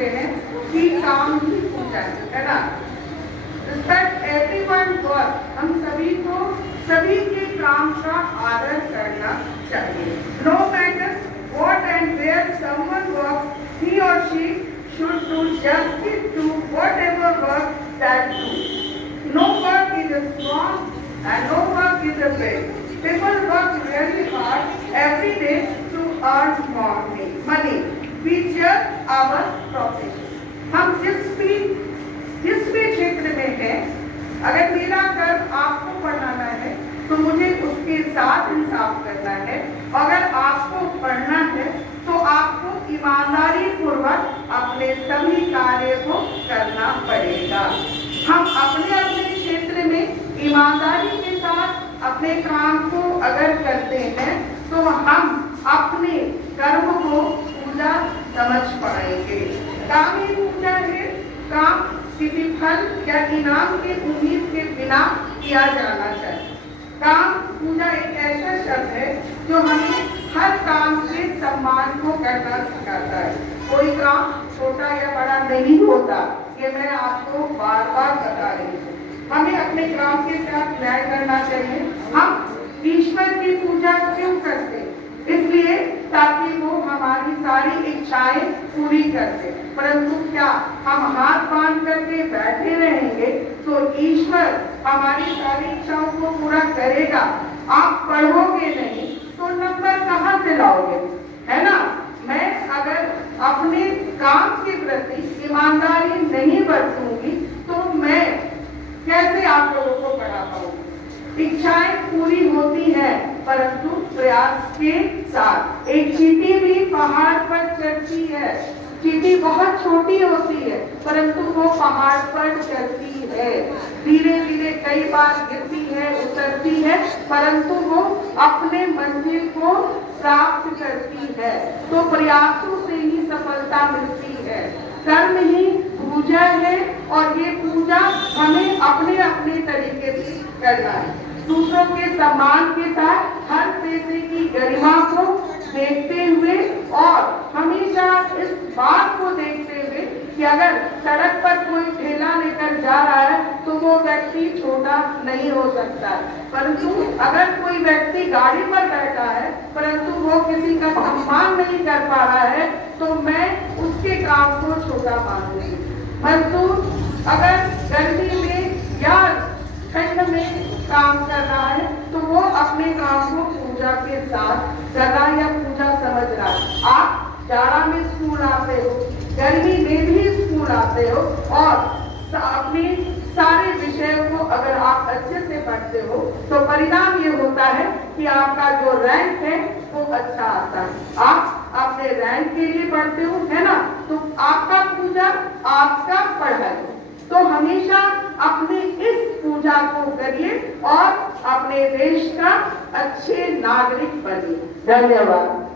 समझते हैं कि काम ही पूजा है ना। रिस्पेक्ट एवरीवन वर्क, हम सभी को सभी के काम का आदर करना चाहिए। No matter what and where someone works, he or she should do justice to whatever work that do. No work is a small and no work is a big. People work really hard every day to earn money. We judge our profession. हम जिस भी क्षेत्र में हैं, अगर मेरा कर्म आपको पढ़ाना है तो मुझे उसके साथ इंसाफ करना है। अगर आपको पढ़ना है तो आपको ईमानदारी पूर्वक अपने सभी कार्य को करना पड़ेगा। हम अपने अपने क्षेत्र में ईमानदारी के साथ अपने काम को अगर करते हैं तो हम अपने कर्म को पूजा समझ पाएंगे। काम ही पूजा है। काम किसी फल या इनाम की उम्मीद के बिना किया जाना चाहिए। काम पूजा एक ऐसा शब्द है जो हमें हर काम के सम्मान को करना सिखाता है। कोई काम छोटा या बड़ा नहीं होता, ये मैं आपको बार बार बता रही हूँ। हमें अपने काम के साथ न्याय करना चाहिए। हम ईश्वर की पूजा क्यों करते हैं? इसलिए ताकि वो हमारी सारी इच्छाएं पूरी करते। परंतु क्या हम हाथ बांध करके बैठे रहेंगे तो ईश्वर हमारी सारी इच्छाओं को पूरा करेगा? आप पढ़ोगे नहीं तो नंबर कहाँ से लाओगे, है ना। मैं अगर अपने काम के प्रति ईमानदारी नहीं बरतूंगी तो मैं कैसे आप लोगों को पढ़ा पाऊंगी? इच्छाएं पूरी होती है परंतु प्रयास के साथ। एक चींटी भी पहाड़ पर चढ़ती है। चींटी बहुत छोटी होती है परंतु वो पहाड़ पर चढ़ती है। धीरे धीरे कई बार गिरती है, उतरती है, परंतु वो अपने मंजिल को प्राप्त करती है। तो प्रयासों से ही सफलता मिलती है। कर्म ही पूजा है और ये पूजा हमें अपने अपने तरीके से करना है। दूसरों के सम्मान के साथ हर पैसे की गरिमा को देखते हुए और हमेशा इस बात को देखते हुए कि अगर सड़क पर कोई ठेला लेकर जा रहा है तो वो व्यक्ति छोटा नहीं हो सकता, परंतु अगर कोई व्यक्ति गाड़ी पर बैठा है परंतु वो किसी का सम्मान नहीं कर पा रहा है तो मैं उसके काम को छोटा मानूंगी। परंतु अगर गर्मी में या ठंड में काम कर रहा है तो वो अपने काम को पूजा के साथ कर रहा है या पूजा समझ रहा है। आप जाड़ा में स्कूल आते हो, गर्मी में भी स्कूल आते हो और अपने सारे विषयों को अगर आप अच्छे से पढ़ते हो तो परिणाम ये होता है कि आपका जो रैंक है वो अच्छा आता है। आप अपने रैंक के लिए पढ़ते हो, है ना, तो आपका पूजा आपका पढ़ाई। तो हमेशा अपने इस पूजा को करिए और अपने देश का अच्छे नागरिक बनिए। धन्यवाद।